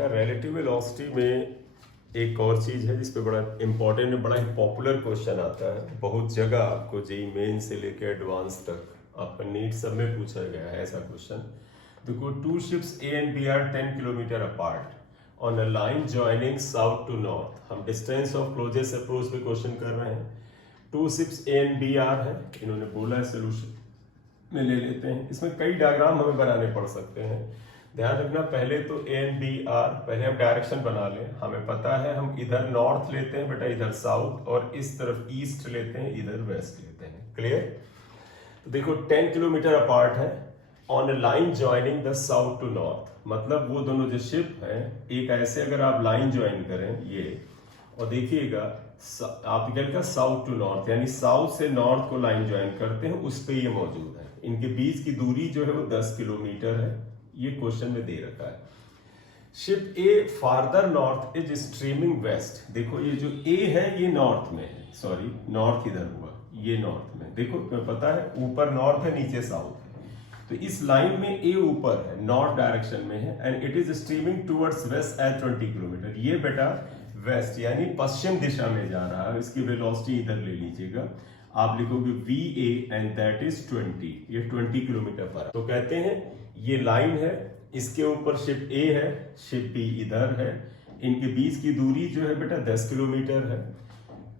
बेटा relative velocity में एक और चीज़ है जिस पे बड़ा इम्पोर्टेंट बड़ा ही पॉपुलर क्वेश्चन आता है। बहुत जगह आपको जेईई मेन से लेकर एडवांस तक आपका नीट सब में पूछा गया है ऐसा क्वेश्चन। देखो, two ships A and B are 10 kilometre apart on a line joining south to north. हम डिस्टेंस ऑफ क्लोजेस्ट अप्रोच पे क्वेश्चन कर रहे हैं। Two ships A and B are है, इन्होंने बोला है, सोल्यूशन में ले लेते हैं। इसमें कई डायग्राम हमें बनाने पड़ सकते हैं। ध्यान रखना, पहले तो ए एंड बी आर, पहले हम डायरेक्शन बना लें। हमें पता है हम इधर नॉर्थ लेते हैं बेटा, इधर साउथ, और इस तरफ ईस्ट लेते हैं, इधर वेस्ट लेते हैं। क्लियर? तो देखो 10 किलोमीटर अपार्ट है on a line joining the south to north. मतलब वो दोनों जो शिप हैं, एक ऐसे अगर आप लाइन ज्वाइन करें ये, और देखिएगा आप क्या साउथ टू नॉर्थ, यानी साउथ से नॉर्थ को लाइन ज्वाइन करते हैं, उस पे ये मौजूद है। इनके बीच की दूरी जो है वो 10 किलोमीटर है, ये क्वेश्चन में दे रखा है। Ship A farther north is streaming west. देखो ये जो ए है ये नॉर्थ में है, सॉरी नॉर्थ इधर हुआ, ये नॉर्थ में। देखो तुम्हें पता है ऊपर नॉर्थ है नीचे साउथ है, तो इस लाइन में ए ऊपर है, नॉर्थ डायरेक्शन में है, and it is streaming towards west at 20 kilometre. ये बेटा वेस्ट यानी पश्चिम दिशा में जा रहा है। इसकी वेलोसिटी इधर ले लीजिएगा, आप लिखोगे V A and that is 20, ये 20 किलोमीटर पर। तो कहते हैं ये लाइन है, इसके ऊपर शिप ए है, शिप बी इधर है, इनके बीच की दूरी जो है बेटा 10 किलोमीटर है।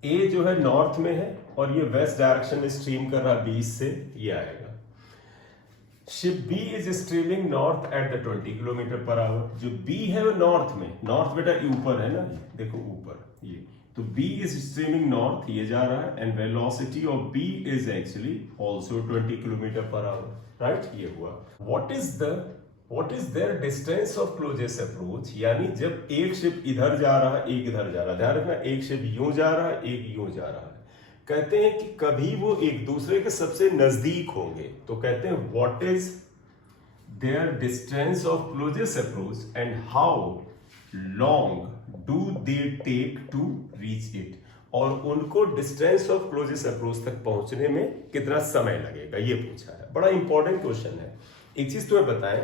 ए जो है नॉर्थ में है और ये वेस्ट डायरेक्शन में स्ट्रीम कर रहा है 20 से, ये आएगा। Ship B is streaming north at the 20 kilometre per hour. जो बी है वो नॉर्थ में, नॉर्थ बेटा ऊपर है ना, देखो ऊपर ये, तो B is streaming north, ये जा रहा है, and velocity of B is actually also 20 kilometre per our, right? ये हुआ। What is their distance of closest approach? यानी जब एक शिप इधर जा रहा है, एक इधर जा रहा है, ध्यान रखना, एक शिप यूं जा रहा है, एक यूं जा रहा है। कहते हैं कि कभी वो एक दूसरे के सबसे नजदीक होंगे, तो कहते हैं what is their distance of closest approach and how long do they take to reach it? और उनको डिस्टेंस ऑफ क्लोजेस्ट अप्रोच तक पहुंचने में कितना समय लगेगा, ये पूछा है। बड़ा इंपॉर्टेंट क्वेश्चन है। एक चीज तुम्हें बताएं,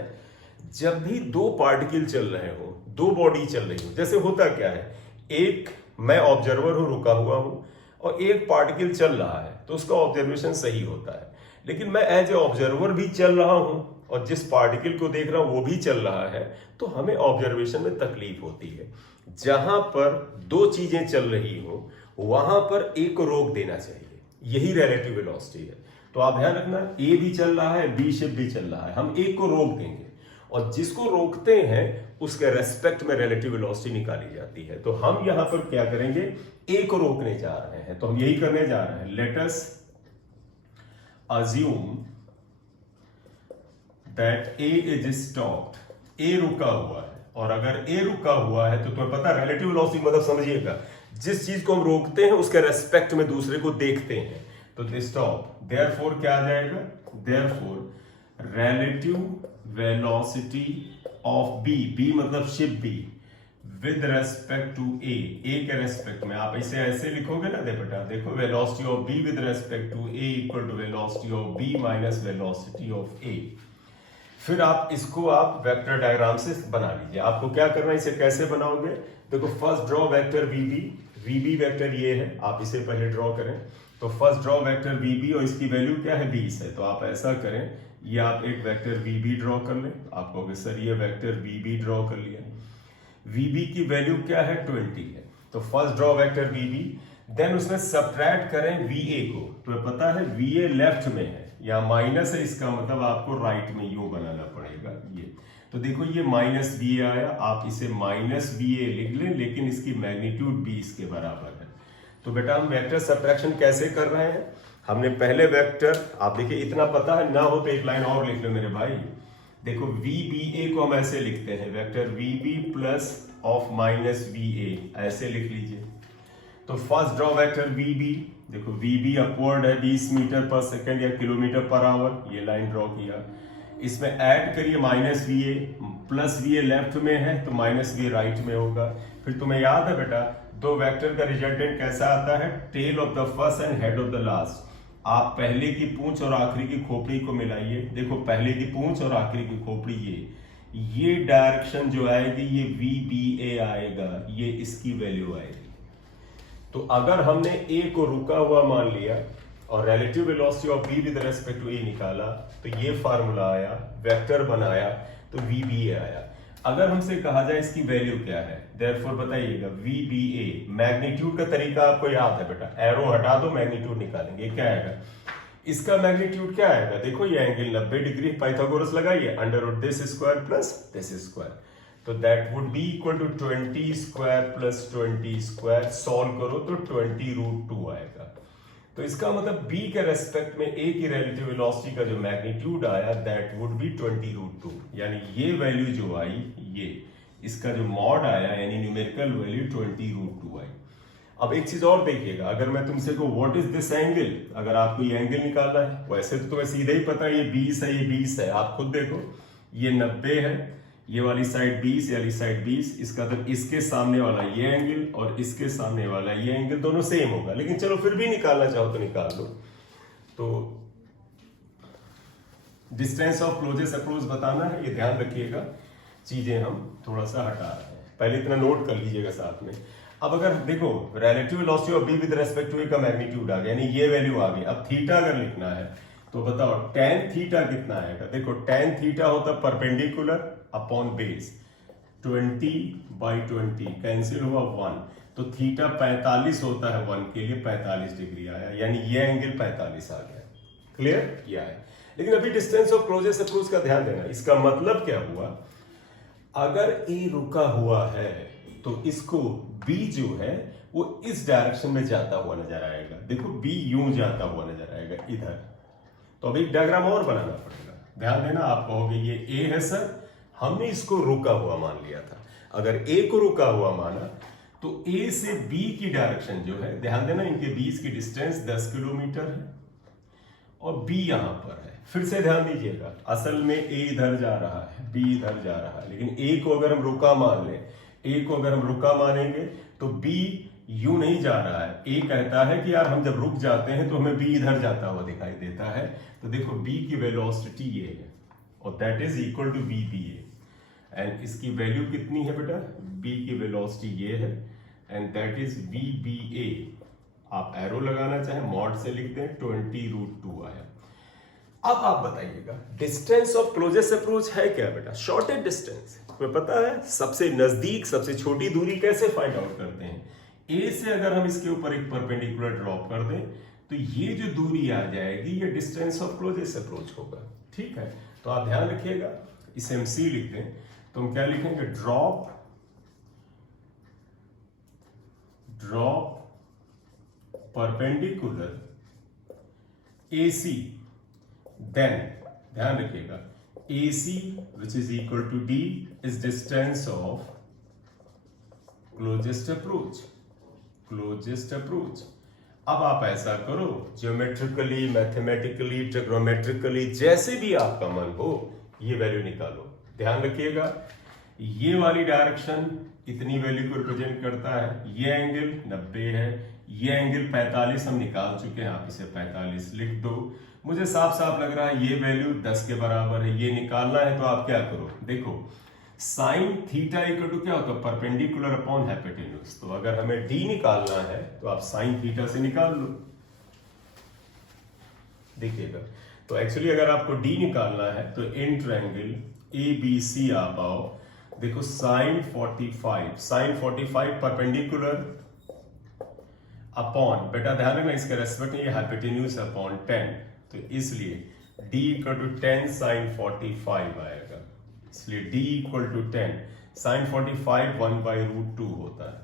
जब भी दो पार्टिकल चल रहे हो, दो बॉडी चल रही हो, जैसे होता क्या है, एक मैं ऑब्जर्वर हूं, रुका हुआ हूं, और एक पार्टिकल चल रहा है, तो उसका ऑब्जर्वेशन सही होता है। लेकिन मैं एज ए ऑब्जर्वर भी चल रहा हूं और जिस पार्टिकल को देख रहा हूं वो भी चल रहा है, तो हमें ऑब्जर्वेशन में तकलीफ होती है। जहां पर दो चीजें चल रही हो वहां पर एक को रोक देना चाहिए, यही रिलेटिव वेलोसिटी है। तो आप ध्यान रखना, ए भी चल रहा है, बी शिप भी चल रहा है, हम एक को रोक देंगे, और जिसको रोकते हैं उसके रेस्पेक्ट में रिलेटिव वेलोसिटी निकाली जाती है। तो हम यहां पर क्या करेंगे, ए को रोकने जा रहे हैं, तो हम यही करने जा रहे हैं। Let us assume that A is stopped. A रुका हुआ है, और अगर ए रुका हुआ है तो तुम्हें पता है रिलेटिव वेलोसिटी मतलब समझिएगा, जिस चीज को हम रोकते हैं उसके रेस्पेक्ट में दूसरे को देखते हैं, तो दे स्टॉप। देयरफॉर क्या आ जाएगा, therefore relative velocity of B, B मतलब ship B, with respect to A, A के रेस्पेक्ट में। आप इसे ऐसे लिखोगे ना, बेटा देखो, velocity of B with respect to A equal to velocity of B minus velocity of A. फिर आप इसको आप वेक्टर डायग्राम से बना लीजिए। आपको क्या करना है, इसे कैसे बनाओगे, देखो फर्स्ट ड्रॉ वेक्टर वीबी, वीबी वेक्टर ये है, आप इसे पहले ड्रॉ करें। तो फर्स्ट ड्रॉ वेक्टर वीबी, और इसकी वैल्यू क्या है 20 है, तो आप ऐसा करें, ये आप एक वेक्टर वीबी ड्रॉ कर लें। आप कहोगे सर ये वेक्टर वीबी ड्रॉ कर लिया, वीबी की वैल्यू क्या है 20 है, तो फर्स्ट ड्रॉ वेक्टर वीबी, देन उसमें सब्ट्रैक्ट करें वीए को। तो पता है वीए लेफ्ट में है, या माइनस है, इसका मतलब आपको राइट में यूं बनाना पड़ेगा ये। तो देखो ये माइनस वीए आया, आप इसे माइनस वीए लिख लें, लेकिन इसकी मैग्नीट्यूड 20 के बराबर है। तो बेटा हम वेक्टर सब्ट्रैक्शन कैसे कर रहे हैं, हमने पहले वेक्टर, आप देखिए इतना पता है ना हो तो एक लाइन और लिख लो मेरे भाई। देखो वी बी ए को हम ऐसे लिखते हैं, vector V B plus of minus V A, ऐसे लिख लीजिए। तो first draw vector V B, देखो वी बी अपवर्ड है 20 मीटर पर सेकेंड या किलोमीटर पर आवर, ये लाइन ड्रॉ किया। इसमें ऐड करिए minus V A, plus V A left में है तो माइनस वी ए राइट में होगा। फिर तुम्हें याद है बेटा, दो वेक्टर का रिजल्टेंट कैसा आता है, tail of the first and head of the last. आप पहले की पूंछ और आखिरी की खोपड़ी को मिलाइए, देखो पहले की पूंछ और आखिरी की खोपड़ी ये डायरेक्शन जो आएगी ये VBA आएगा, ये इसकी वैल्यू आएगी। तो अगर हमने A को रुका हुआ मान लिया और relative velocity of B with respect to A निकाला, तो ये फार्मूला आया, वेक्टर बनाया, तो VBA आया। अगर हमसे कहा जाए इसकी वैल्यू क्या है, देयरफॉर बताइएगा VBA, मैग्नीट्यूड का तरीका आपको याद है बेटा, एरो हटा दो मैग्नीट्यूड निकालेंगे, क्या आएगा, इसका मैग्नीट्यूड क्या आएगा, देखो ये एंगल 90 डिग्री, पाइथागोरस लगाइए, under root this square plus this square, तो that would be equal to 20 square plus 20 square, solve करो तो 20 रूट 2 आएगा। तो इसका मतलब B के रेस्पेक्ट में A की रिलेटिव वेलोसिटी का जो मैग्नीट्यूड आया दैट वुड बी 20 रूट 2, यानी ये वैल्यू जो आई, ये इसका जो मॉड आया यानी न्यूमेरिकल वैल्यू 20 रूट 2 आई। अब एक चीज और देखिएगा, अगर मैं तुमसे को व्हाट इज दिस एंगल, अगर आपको ये एंगल निकालना है, वैसे तो तुम्हें सीधे ही पता है ये 20 है, ये 20 है, आप खुद देखो ये 90 है, ये वाली साइड 20, ये वाली साइड 20, इसका तो इसके सामने वाला ये एंगल और इसके सामने वाला ये एंगल दोनों सेम होगा, लेकिन चलो फिर भी निकालना चाहो तो निकाल लो। तो डिस्टेंस ऑफ क्लोजेस्ट अप्रोच बताना है, ये ध्यान रखिएगा, चीजें हम थोड़ा सा हटा रहे हैं, पहले इतना नोट कर लीजिएगा साथ में। अब अगर देखो relative velocity of B with respect to A का मैग्नीट्यूड आ गया, यानी ये वैल्यू आ गई। अब थीटा अगर लिखना है तो बताओ tan थीटा कितना आएगा, देखो tan थीटा होता परपेंडिकुलर अपॉन बेस, 20/20 कैंसिल हुआ 1, तो थीटा 45 होता है 1 के लिए, 45 डिग्री आया, यानी ये एंगल 45 आ गया, क्लियर, ये आया। लेकिन अभी डिस्टेंस ऑफ क्लोजेस्ट अप्रोच का ध्यान देना, इसका मतलब क्या हुआ, अगर A रुका हुआ है तो इसको B जो है वो इस डायरेक्शन में जाता हुआ नजर आएगा, देखो B यूं जाता हुआ नजर आएगा इधर, तो अब एक डायग्राम और बनाना पड़ेगा, ध्यान देना। आप कहोगे ये A है सर, हमने इसको रुका हुआ मान लिया था, अगर A को रुका हुआ माना तो A से B की डायरेक्शन जो है, ध्यान देना इनके बीच की डिस्टेंस 10 किलोमीटर है और B यहां पर है। फिर से ध्यान दीजिएगा, असल में A इधर जा रहा है, B इधर जा रहा है, लेकिन A को अगर हम रुका मान लें, A को अगर हम रुका मानेंगे तो B यूं नहीं जा रहा है, A कहता है कि यार हम जब रुक जाते हैं तो हमें B इधर जाता हुआ दिखाई देता है, तो देखो B की वेलोसिटी ये है और that is equal to VBA, and इसकी वैल्यू कितनी है बेटा, B की वेलोसिटी ये है एंड दैट इज VBA, आप एरो लगाना चाहे मॉड से लिख दें, 20 रूट 2 आया। अब आप बताइएगा डिस्टेंस ऑफ क्लोजेस्ट अप्रोच है क्या बेटा, शॉर्टेस्ट डिस्टेंस, तुम्हें पता है सबसे नजदीक सबसे छोटी दूरी कैसे फाइंड आउट करते हैं, A से अगर हम इसके ऊपर एक परपेंडिकुलर ड्रॉप कर दें तो ये जो दूरी आ जाएगी ये डिस्टेंस ऑफ क्लोजेस्ट अप्रोच होगा, ठीक है। तो आप ध्यान रखिएगा, इसे हम C लिख दें तो हम क्या लिखेंगे, ड्रॉप परपेंडिकुलर AC, देन ध्यान रखिएगा AC which is equal to D is distance of closest approach। अब आप ऐसा करो, ज्योमेट्रिकली, मैथमेटिकली, ट्रिग्नोमेट्रिकली, जैसे भी आपका मन हो ये वैल्यू निकालो। ध्यान रखिएगा ये वाली डायरेक्शन इतनी वैल्यू को रिप्रेजेंट करता है, ये एंगल 90 है, ये एंगल 45 हम निकाल चुके हैं, आप इसे 45 लिख दो। मुझे साफ साफ लग रहा है ये वैल्यू 10 के बराबर है, ये निकालना है तो आप क्या करो, देखो साइन थीटा इक्वल टू क्या होता है, परपेंडिकुलर अपॉन हाइपोटेन्यूज, तो अगर हमें D निकालना है तो आप साइन थीटा से निकाल लो, देखिएगा। तो एक्चुअली अगर आपको D निकालना है तो इन ट्रायंगल ABC आप आओ, देखो साइन 45 परपेंडिकुलर अपॉन, बेटा ध्यान रखना इसके रेस्पेक्ट में ये हाइपोटेन्यूज अपॉन 10, तो इसलिए D इक्वल टू 10 साइन 45 आएगा, इसलिए D इक्वल टू 10 साइन 45 1/√2 होता है।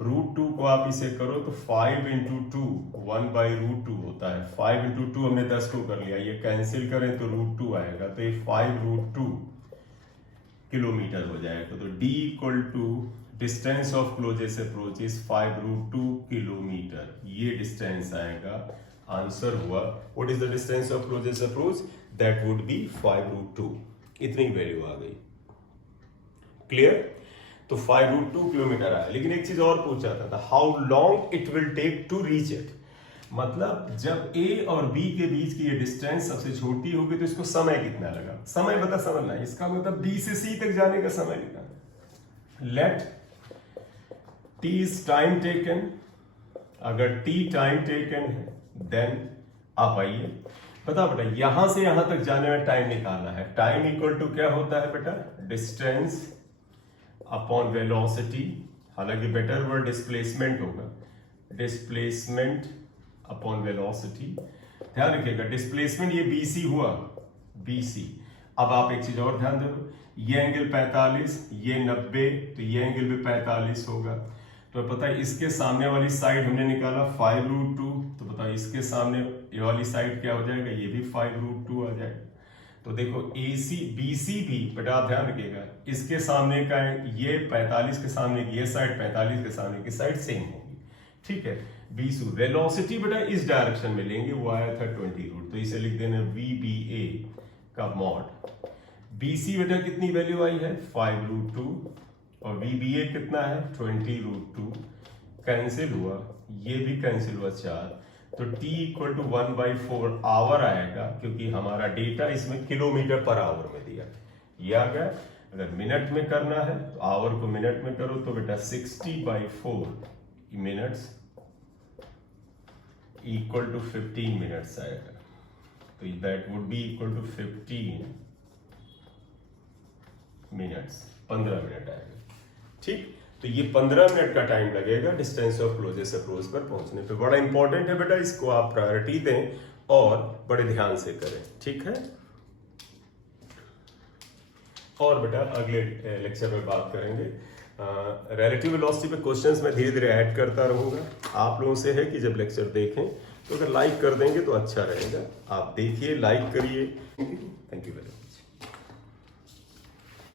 √2 को आप इसे करो तो 5 × 2 1/√2 होता है, 5 × 2 हमने 10 को कर लिया, ये कैंसिल करें तो √2 आएगा, तो ये 5√2 किलोमीटर हो जाएगा। तो D equal to distance of closest approach is 5√2 kilometre, ये डिस्टेंस आएगा, आंसर हुआ what is the distance of closest approach, that would be 5√2, इतनी वैल्यू आ गई, क्लियर। तो 5√2 किलोमीटर आया, लेकिन एक चीज और पूछा था how long it will take to reach it, मतलब जब ए और बी के बीच की ये डिस्टेंस सबसे छोटी होगी तो इसको समय कितना लगा, समय बता समझना है, इसका मतलब बी से सी तक जाने का समय कितना। Let T is time taken, अगर टी टाइम टेकन है देन आप आइए बता बेटा यहां से यहां तक जाने में टाइम निकालना है। टाइम इक्वल टू क्या होता है बेटा, डिस्टेंस अपॉन वेलोसिटी, हालांकि बेटर वर्ड डिस्प्लेसमेंट होगा, डिस्प्लेसमेंट अपॉन वेलोसिटी। ध्यान रखिएगा डिस्प्लेसमेंट ये BC हुआ, BC। अब आप एक चीज और ध्यान दो, ये एंगल 45, ये 90, तो ये एंगल भी 45 होगा। तो पता है इसके सामने वाली साइड हमने निकाला 5√2, तो पता है इसके सामने ये वाली साइड क्या हो जाएगा, ये भी 5√2 आ जाएगा। तो देखो AC BC भी बेटा आप ध्यान रखिएगा इसके सामने का ये 45 के सामने की ये साइड 45 के सामने की साइड सेम होगी, ठीक है। BC वेलोसिटी बेटा इस डायरेक्शन में लेंगे, वो आया था 20√, तो इसे लिख देना VBA का मॉड। BC बेटा कितनी वैल्यू आई है 5√2 और VBA कितना है 20√2, कैंसिल हुआ, ये भी कैंसिल हुआ 4, तो T इक्वल टू 1/4 आवर आएगा, क्योंकि हमारा डेटा इसमें किलोमीटर पर आवर में दिया, ये आ गया। अगर मिनट में करना है तो आवर को मिनट में करो, तो बेटा 60/4 मिनट्स इक्वल टू 15 मिनट्स आएगा, तो that would be equal to 15 minutes, 15 minute आएगा, ठीक। तो ये 15 मिनट का टाइम लगेगा डिस्टेंस ऑफ क्लोजेस्ट अप्रोच पर पहुंचने पे। बड़ा इंपॉर्टेंट है बेटा, इसको आप प्रायोरिटी दें और बड़े ध्यान से करें, ठीक है। और बेटा अगले लेक्चर में बात करेंगे रिलेटिव वेलोसिटी पे क्वेश्चंस मैं धीरे धीरे ऐड करता रहूंगा। आप लोगों से है कि जब लेक्चर देखें तो अगर लाइक कर देंगे तो अच्छा रहेगा, आप देखिए, लाइक करिए। Thank you very much.